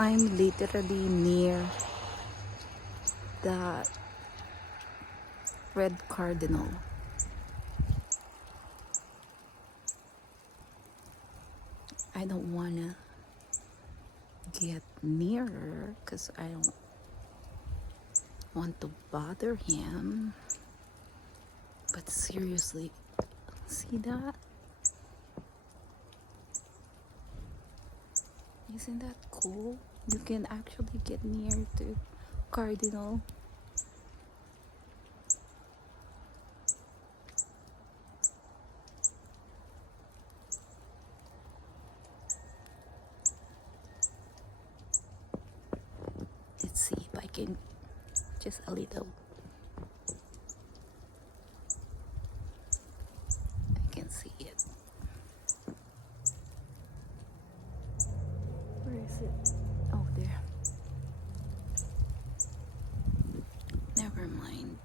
I'm literally near the red cardinal. I don't wanna get nearer because I don't want to bother him. But seriously, see that? Isn't that cool? You can actually get near to Cardinal. Let's see if I can just a little. I can see it. Where is it? Oh, there. Never mind.